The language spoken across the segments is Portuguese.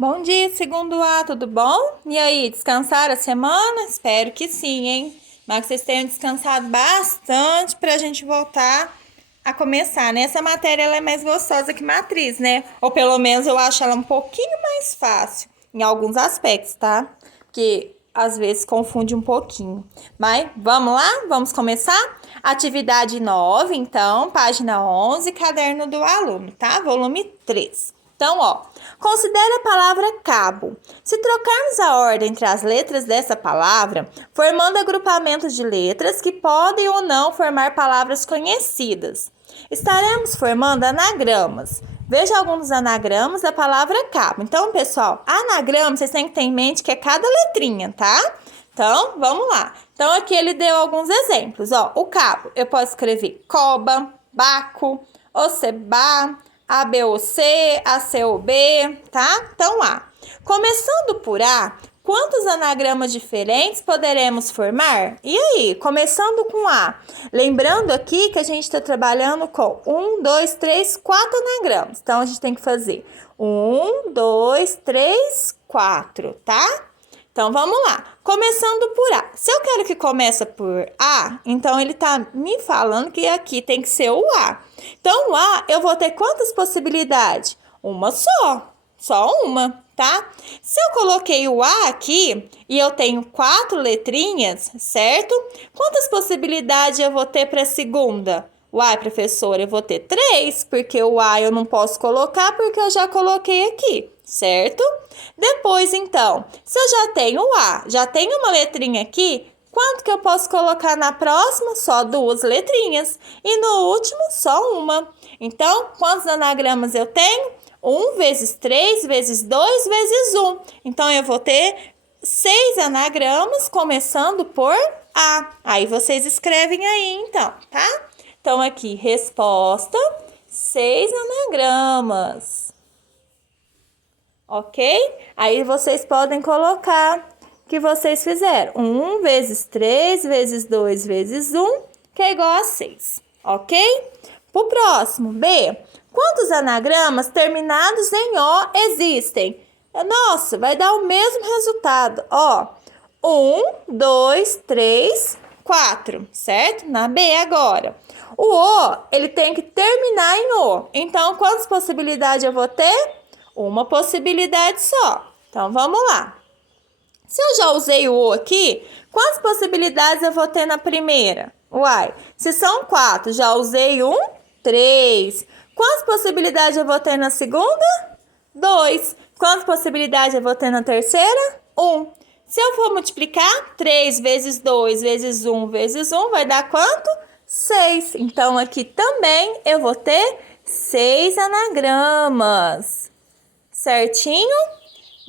Bom dia, segundo A, tudo bom? E aí, descansaram a semana? Espero que sim, hein? Mas que vocês tenham descansado bastante para a gente voltar a começar, né? Essa matéria ela é mais gostosa que matriz, né? Ou pelo menos eu acho ela um pouquinho mais fácil em alguns aspectos, tá? Porque às vezes confunde um pouquinho. Mas vamos lá? Vamos começar? Atividade 9, então, página 11, caderno do aluno, tá? Volume 3. Então, considere a palavra cabo. Se trocarmos a ordem entre as letras dessa palavra, formando agrupamentos de letras que podem ou não formar palavras conhecidas, estaremos formando anagramas. Veja alguns anagramas da palavra cabo. Então, pessoal, anagrama, vocês têm que ter em mente que é cada letrinha, tá? Então, vamos lá. Então, aqui ele deu alguns exemplos. O cabo, eu posso escrever coba, baco, ocebá, ABOC, ACOB, tá? Então, A. Começando por A, quantos anagramas diferentes poderemos formar? E aí, começando com A. Lembrando aqui que a gente está trabalhando com 1, 2, 3, 4 anagramas. Então, a gente tem que fazer 1, 2, 3, 4, tá? Então, vamos lá. Começando por A. Se eu quero que comece por A, então ele tá me falando que aqui tem que ser o A. Então, o A, eu vou ter quantas possibilidades? Uma só uma, tá? Se eu coloquei o A aqui e eu tenho 4 letrinhas, certo? Quantas possibilidades eu vou ter para a segunda? Uai, professora, eu vou ter 3, porque o A eu não posso colocar porque eu já coloquei aqui, certo? Depois, então, se eu já tenho o A, já tenho uma letrinha aqui, quanto que eu posso colocar na próxima? Só 2 letrinhas. E no último, só uma. Então, quantos anagramas eu tenho? 1 vezes 3 vezes 2 vezes 1. Então, eu vou ter 6 anagramas, começando por A. Aí, vocês escrevem aí, então, tá? Então, aqui, resposta, 6 anagramas. Ok? Aí, vocês podem colocar que vocês fizeram. 1 vezes 3 vezes 2 vezes 1, que é igual a 6. Ok? Pro próximo, B. Quantos anagramas terminados em O existem? Nossa, vai dar o mesmo resultado. 1, 2, 3, 4, certo? Na B agora. O O, ele tem que terminar em O. Então, quantas possibilidades eu vou ter? Uma possibilidade só. Então, vamos lá. Se eu já usei o O aqui, quantas possibilidades eu vou ter na primeira? Uai, se são 4, já usei 3. Quantas possibilidades eu vou ter na segunda? 2. Quantas possibilidades eu vou ter na terceira? 1. Se eu for multiplicar, 3 vezes 2 vezes 1 vezes 1 vai dar quanto? 6. Então, aqui também eu vou ter 6 anagramas. Certinho?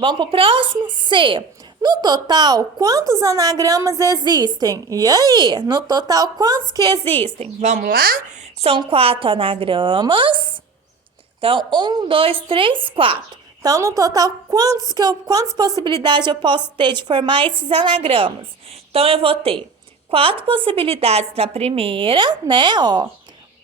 Vamos para o próximo? C. No total, quantos anagramas existem? E aí, no total, quantos que existem? Vamos lá? São 4 anagramas. Então, 1, 2, 3, 4. Então, no total, quantas possibilidades eu posso ter de formar esses anagramas? Então, eu vou ter 4 possibilidades na primeira, né?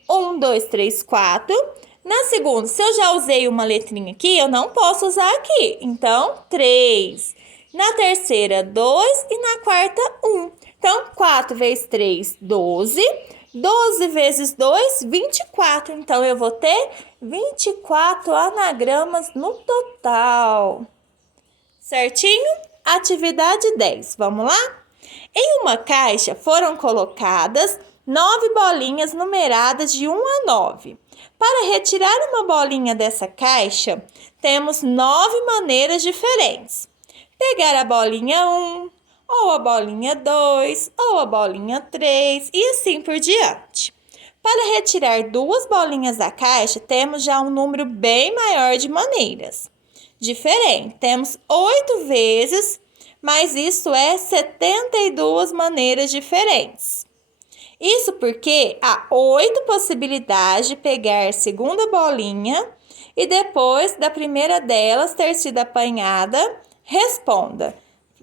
1, 2, 3, 4. Na segunda, se eu já usei uma letrinha aqui, eu não posso usar aqui. Então, 3. Na terceira, 2. E na quarta, 1. Então, 4 vezes 3, 12. 12 vezes 2, 24. Então, eu vou ter 24 anagramas no total. Certinho? Atividade 10. Vamos lá? Em uma caixa foram colocadas 9 bolinhas numeradas de 1 a 9. Para retirar uma bolinha dessa caixa, temos 9 maneiras diferentes. Pegar a bolinha 1, ou a bolinha 2, ou a bolinha 3 e assim por diante. Para retirar 2 bolinhas da caixa, temos já um número bem maior de maneiras. Diferente, temos 8 vezes, mas isso é 72 maneiras diferentes. Isso porque há 8 possibilidades de pegar a segunda bolinha e depois da primeira delas ter sido apanhada, responda.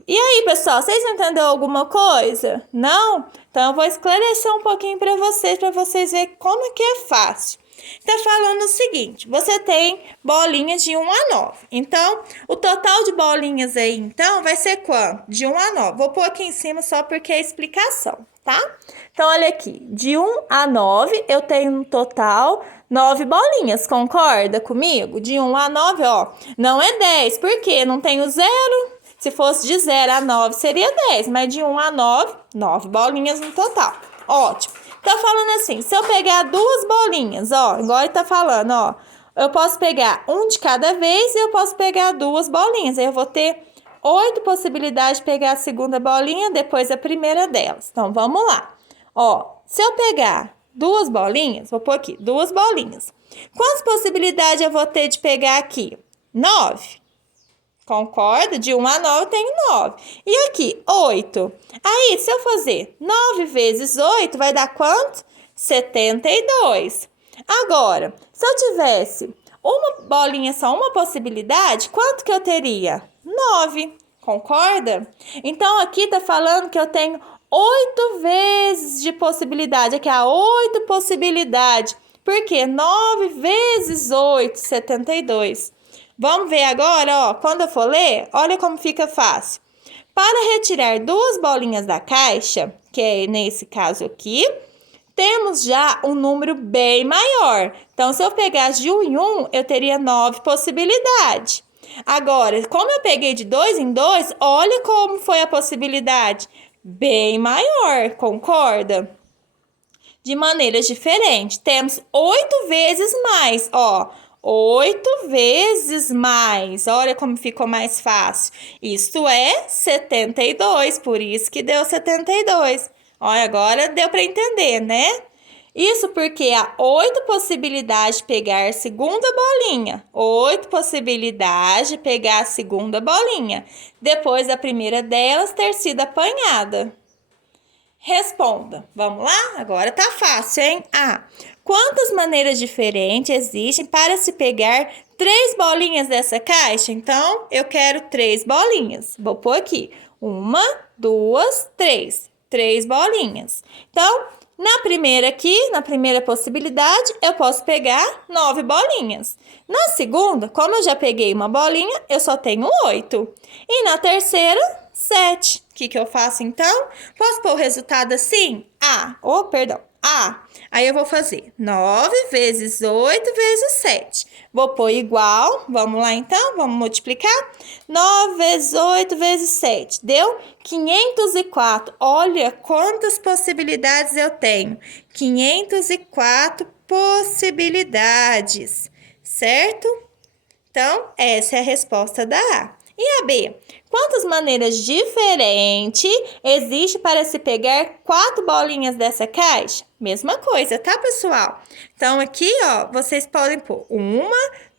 E aí, pessoal, vocês entenderam alguma coisa? Não? Então, eu vou esclarecer um pouquinho para vocês verem como que é fácil. Tá falando o seguinte, você tem bolinhas de 1 a 9. Então, o total de bolinhas aí, então, vai ser quanto? De 1 a 9. Vou pôr aqui em cima só porque é explicação, tá? Então, olha aqui, de 1 a 9, eu tenho no total 9 bolinhas, concorda comigo? De 1 a 9, ó, não é 10, porque não tem o 0. Se fosse de 0 a 9, seria 10, mas de 1 a 9, 9 bolinhas no total. Ótimo. Tá falando assim, se eu pegar duas bolinhas, ó, igual ele tá falando, ó, eu posso pegar um de cada vez e eu posso pegar duas bolinhas. Aí eu vou ter 8 possibilidades de pegar a segunda bolinha, depois a primeira delas. Então, vamos lá. Ó, se eu pegar duas bolinhas, vou pôr aqui, duas bolinhas. Quantas possibilidades eu vou ter de pegar aqui? 9. Concorda? De 1 a 9 eu tenho 9. E aqui, 8. Aí, se eu fazer 9 vezes 8, vai dar quanto? 72. Agora, se eu tivesse uma bolinha, só uma possibilidade, quanto que eu teria? 9. Concorda? Então, aqui tá falando que eu tenho 8 vezes de possibilidade. Aqui, há 8 possibilidades. Por quê? 9 vezes 8, 72. Vamos ver agora, ó, quando eu for ler, olha como fica fácil. Para retirar duas bolinhas da caixa, que é nesse caso aqui, temos já um número bem maior. Então, se eu pegasse de 1 em 1, eu teria 9 possibilidades. Agora, como eu peguei de 2 em 2, olha como foi a possibilidade. Bem maior, concorda? De maneiras diferentes. Temos 8 vezes mais, ó. 8 vezes mais. Olha como ficou mais fácil. Isto é 72, por isso que deu 72. Olha, agora deu para entender, né? Isso porque há 8 possibilidades de pegar a segunda bolinha. 8 possibilidades de pegar a segunda bolinha. Depois da primeira delas ter sido apanhada. Responda. Vamos lá? Agora tá fácil, hein? Quantas maneiras diferentes existem para se pegar 3 bolinhas dessa caixa? Então, eu quero 3 bolinhas. Vou pôr aqui. 1, 2, 3. 3 bolinhas. Então, na primeira aqui, na primeira possibilidade, eu posso pegar 9 bolinhas. Na segunda, como eu já peguei uma bolinha, eu só tenho 8. E na terceira, 7. O que eu faço então? Posso pôr o resultado assim? Aí eu vou fazer 9 vezes 8 vezes 7. Vou pôr igual. Vamos lá então? Vamos multiplicar? 9 vezes 8 vezes 7. Deu 504. Olha quantas possibilidades eu tenho. 504 possibilidades. Certo? Então, essa é a resposta da A. E a B? Quantas maneiras diferentes existe para se pegar 4 bolinhas dessa caixa? Mesma coisa, tá, pessoal? Então, aqui, ó, vocês podem pôr 1,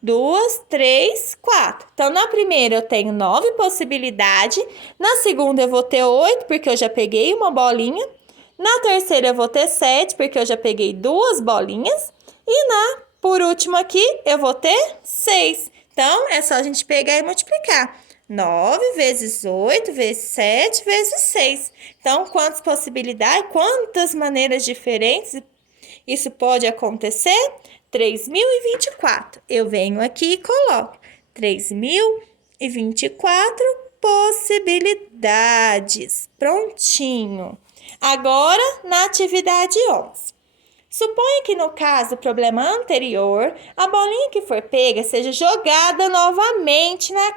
2, 3, 4. Então, na primeira eu tenho 9 possibilidades. Na segunda eu vou ter 8, porque eu já peguei uma bolinha. Na terceira eu vou ter 7, porque eu já peguei 2 bolinhas. E por último aqui, eu vou ter 6. Então, é só a gente pegar e multiplicar. 9 vezes 8 vezes 7 vezes 6. Então, quantas possibilidades, quantas maneiras diferentes isso pode acontecer? 3.024. Eu venho aqui e coloco 3.024 possibilidades. Prontinho. Agora, na atividade 11. Suponha que no caso do problema anterior, a bolinha que for pega seja jogada novamente na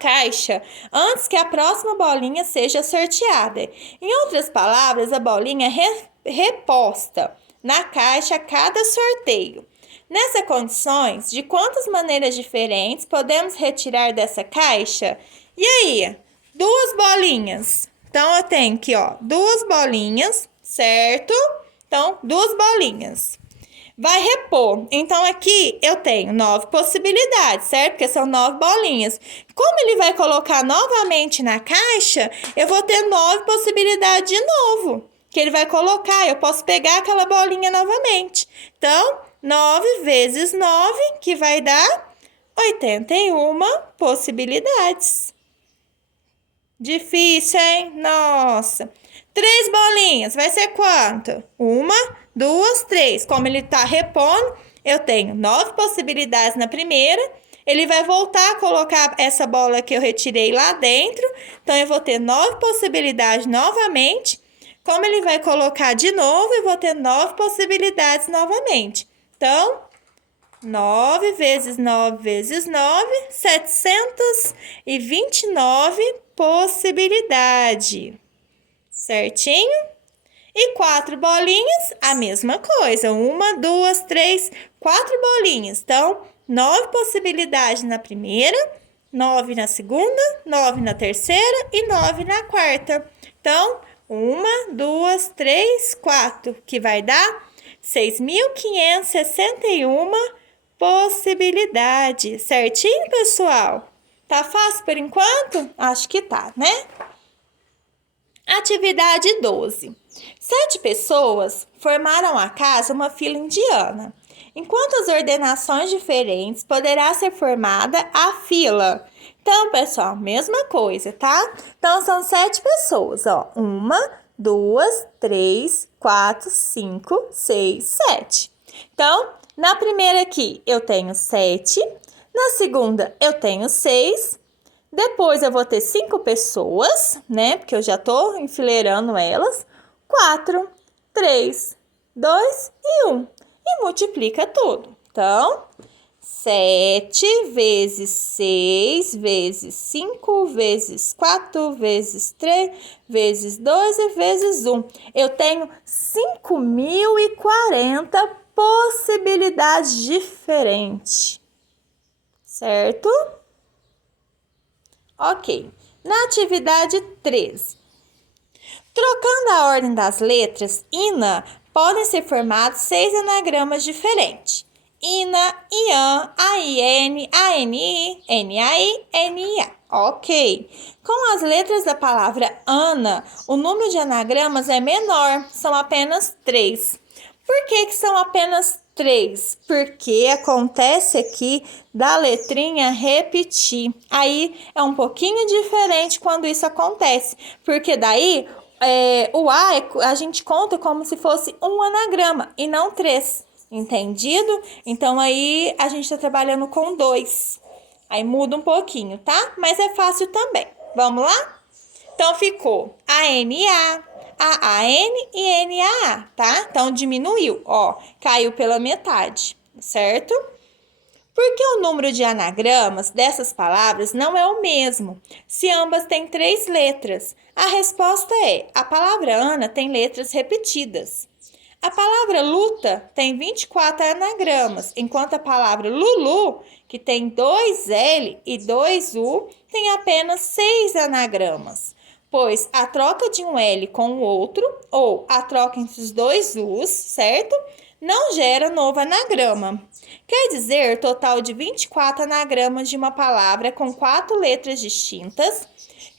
caixa antes que a próxima bolinha seja sorteada. Em outras palavras, a bolinha é reposta na caixa a cada sorteio. Nessas condições, de quantas maneiras diferentes podemos retirar dessa caixa? E aí, 2 bolinhas. Então, eu tenho aqui, ó, 2 bolinhas, certo? Então, 2 bolinhas. Vai repor. Então, aqui eu tenho 9 possibilidades, certo? Porque são 9 bolinhas. Como ele vai colocar novamente na caixa, eu vou ter 9 possibilidades de novo. Que ele vai colocar, eu posso pegar aquela bolinha novamente. Então, 9 vezes 9, que vai dar 81 possibilidades. Difícil, hein? Nossa. 3 bolinhas, vai ser quanto? 1, 2, 3. Como ele está repondo, eu tenho 9 possibilidades na primeira. Ele vai voltar a colocar essa bola que eu retirei lá dentro. Então, eu vou ter 9 possibilidades novamente. Como ele vai colocar de novo, eu vou ter 9 possibilidades novamente. Então, 9 vezes 9 vezes 9, 729 possibilidades. Certinho? E 4 bolinhas, a mesma coisa. 1, 2, 3, 4 bolinhas. Então, 9 possibilidades na primeira, 9 na segunda, 9 na terceira e 9 na quarta. Então, 1, 2, 3, 4, que vai dar 6.561 possibilidades. Certinho, pessoal? Tá fácil por enquanto? Acho que tá, né? Atividade 12. 7 pessoas formaram a casa uma fila indiana. Em quantas ordenações diferentes poderá ser formada a fila? Então, pessoal, mesma coisa, tá? Então, são 7 pessoas, ó. 1, 2, 3, 4, 5, 6, 7. Então, na primeira aqui, eu tenho 7. Na segunda, eu tenho 6. Depois, eu vou ter 5 pessoas, né? Porque eu já tô enfileirando elas. 4, 3, 2 e 1. E multiplica tudo. Então, 7 vezes 6 vezes 5 vezes 4 vezes 3 vezes 2 e vezes 1. Eu tenho 5.040 possibilidades diferentes. Certo? Ok. Na atividade 13. Trocando a ordem das letras INA, podem ser formados 6 anagramas diferentes. INA, IAN, AIN, ANI, NAI, NIA. Ok. Com as letras da palavra ANA, o número de anagramas é menor, são apenas 3. Por que são apenas 3? Porque acontece aqui da letrinha repetir. Aí é um pouquinho diferente quando isso acontece, porque daí o A a gente conta como se fosse um anagrama e não 3, entendido? Então, aí a gente está trabalhando com 2. Aí muda um pouquinho, tá? Mas é fácil também. Vamos lá? Então, ficou ANA, AAN e NAA, tá? Então, diminuiu, ó, caiu pela metade, certo? Porque o número de anagramas dessas palavras não é o mesmo, se ambas têm 3 letras. A resposta é: a palavra Ana tem letras repetidas. A palavra luta tem 24 anagramas, enquanto a palavra Lulu, que tem 2 L e 2 U, tem apenas 6 anagramas, pois a troca de um L com o outro, ou a troca entre os 2 U's, certo? Não gera novo anagrama. Quer dizer, total de 24 anagramas de uma palavra com 4 letras distintas,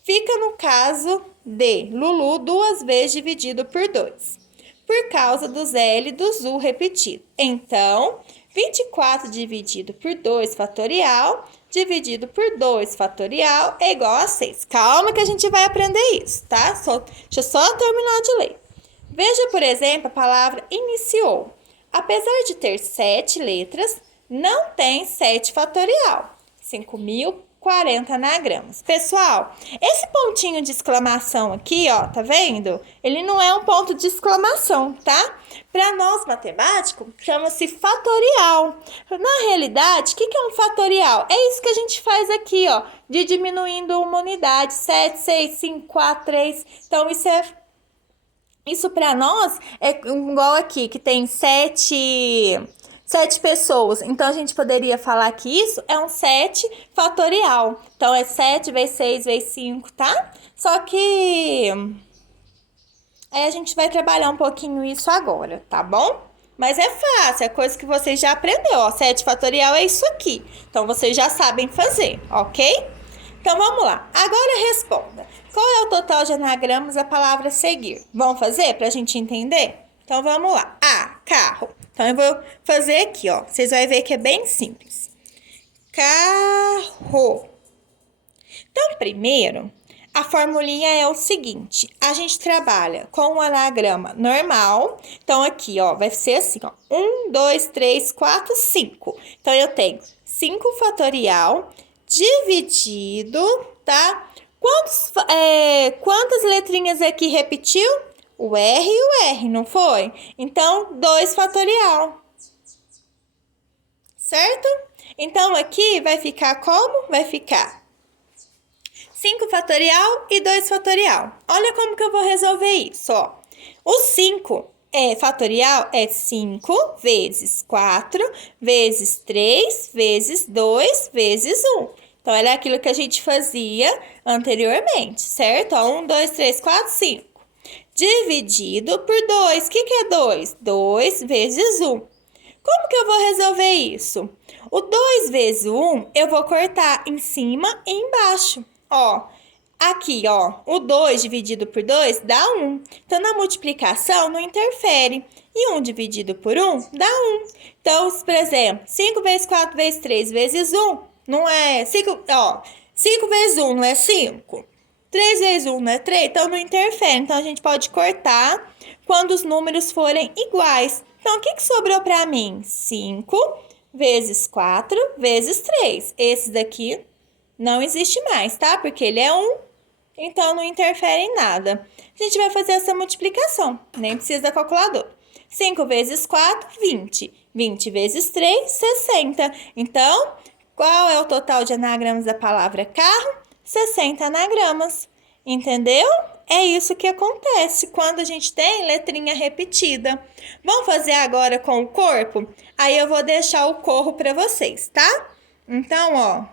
fica no caso de Lulu 2 vezes dividido por 2, por causa dos L e dos U repetidos. Então, 24 dividido por 2 fatorial, dividido por 2 fatorial é igual a 6. Calma que a gente vai aprender isso, tá? Deixa eu só terminar de ler. Veja, por exemplo, a palavra iniciou. Apesar de ter 7 letras, não tem 7 fatorial. 5.040 anagramas. Pessoal, esse pontinho de exclamação aqui, ó, tá vendo? Ele não é um ponto de exclamação, tá? Para nós, matemáticos, chama-se fatorial. Na realidade, o que é um fatorial? É isso que a gente faz aqui, ó, de diminuindo uma unidade. 7, 6, 5, 4, 3. Então, isso para nós é igual aqui, que tem 7 pessoas. Então, a gente poderia falar que isso é um 7 fatorial. Então, é 7 vezes 6 vezes 5, tá? Só que aí a gente vai trabalhar um pouquinho isso agora, tá bom? Mas é fácil, é coisa que vocês já aprendeu, ó. 7 fatorial é isso aqui. Então, vocês já sabem fazer, ok? Então, vamos lá. Agora responda. Qual é o total de anagramas da palavra seguir? Vamos fazer para a gente entender? Então, vamos lá. A, carro. Então, eu vou fazer aqui, ó. Vocês vão ver que é bem simples. Carro. Então, primeiro, A formulinha é o seguinte, a gente trabalha com um anagrama normal. Então, aqui, ó, vai ser assim, ó, 1, 2, 3, 4, 5. Então, eu tenho 5 fatorial dividido, tá? Quantas letrinhas aqui repetiu? O R e o R, não foi? Então, 2 fatorial. Certo? Então, aqui vai ficar como? Vai ficar 5 fatorial e 2 fatorial. Olha como que eu vou resolver isso, ó. O 5 fatorial é 5 vezes 4 vezes 3 vezes 2 vezes 1. Então, é aquilo que a gente fazia anteriormente, certo? 1, 2, 3, 4, 5. Dividido por 2. O que é 2? 2 vezes 1. Como que eu vou resolver isso? O 2 vezes 1, eu vou cortar em cima e embaixo. Ó, aqui, ó, o 2 dividido por 2 dá 1. Então, na multiplicação, não interfere. E 1 dividido por 1 dá 1. Então, por exemplo, 5 vezes 4 vezes 3 vezes 1, não é 5, ó, 5 vezes 1 não é 5. 3 vezes 1 não é 3, então não interfere. Então, a gente pode cortar quando os números forem iguais. Então, o que sobrou para mim? 5 vezes 4 vezes 3. Esse daqui não existe mais, tá? Porque ele é 1, então não interfere em nada. A gente vai fazer essa multiplicação, nem precisa da calculadora. 5 vezes 4, 20. 20 vezes 3, 60. Então, qual é o total de anagramas da palavra carro? 60 anagramas. Entendeu? É isso que acontece quando a gente tem letrinha repetida. Vamos fazer agora com o corpo? Aí eu vou deixar o corro para vocês, tá? Então, ó.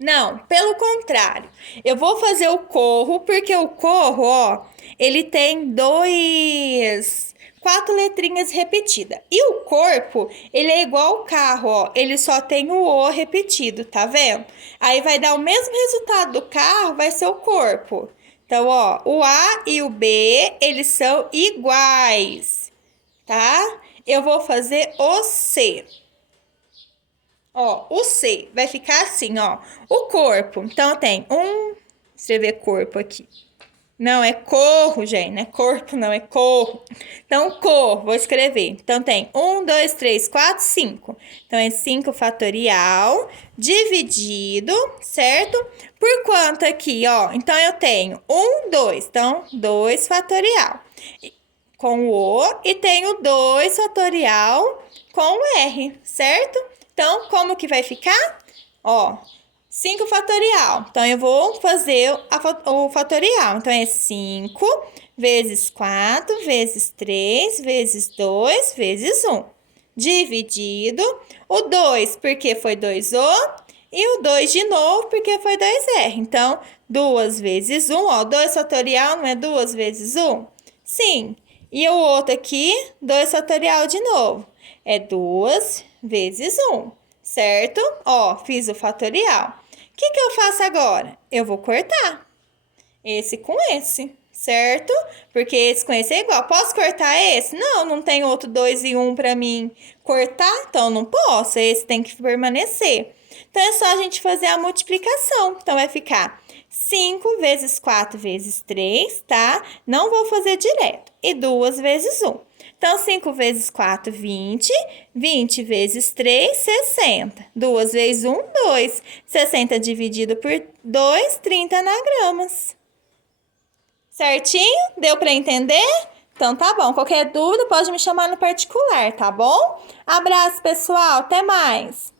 Não, pelo contrário. Eu vou fazer o corro, porque o corro, ó, ele tem 4 letrinhas repetidas. E o corpo, ele é igual ao carro, ó. Ele só tem o O repetido, tá vendo? Aí vai dar o mesmo resultado do carro, vai ser o corpo. Então, ó, o A e o B, eles são iguais, tá? Eu vou fazer o C. Ó, o C vai ficar assim, ó. O corpo, então tem escrever corpo aqui. Não, é corro, gente, não é corpo, não, é corro. Então, corro, vou escrever. Então, tem 1, 2, 3, 4, 5. Então, é 5 fatorial dividido, certo? Por quanto aqui, ó? Então, eu tenho 1, 2. Então, 2 fatorial com o O e tenho 2 fatorial com o R, certo? Então, como que vai ficar? Ó, 5 fatorial. Então, eu vou fazer o fatorial. Então, é 5 vezes 4 vezes 3 vezes 2 vezes 1. Dividido o 2, porque foi 2O, e o 2 de novo, porque foi 2R. Então, 2 vezes 1, ó, 2 fatorial não é 2 vezes 1? Sim. E o outro aqui, 2 fatorial de novo. É 2 vezes 1, certo? Ó, fiz o fatorial. O que eu faço agora? Eu vou cortar esse com esse, certo? Porque esse com esse é igual. Posso cortar esse? Não, não tem outro 2 e 1 para mim cortar, então não posso. Esse tem que permanecer. Então, é só a gente fazer a multiplicação. Então, vai ficar 5 vezes 4 vezes 3, tá? Não vou fazer direto. E 2 vezes 1. Então, 5 vezes 4, 20. 20 vezes 3, 60. 2 vezes 1, 2. 60 dividido por 2, 30 anagramas. Certinho? Deu para entender? Então, tá bom. Qualquer dúvida, pode me chamar no particular, tá bom? Abraço, pessoal. Até mais.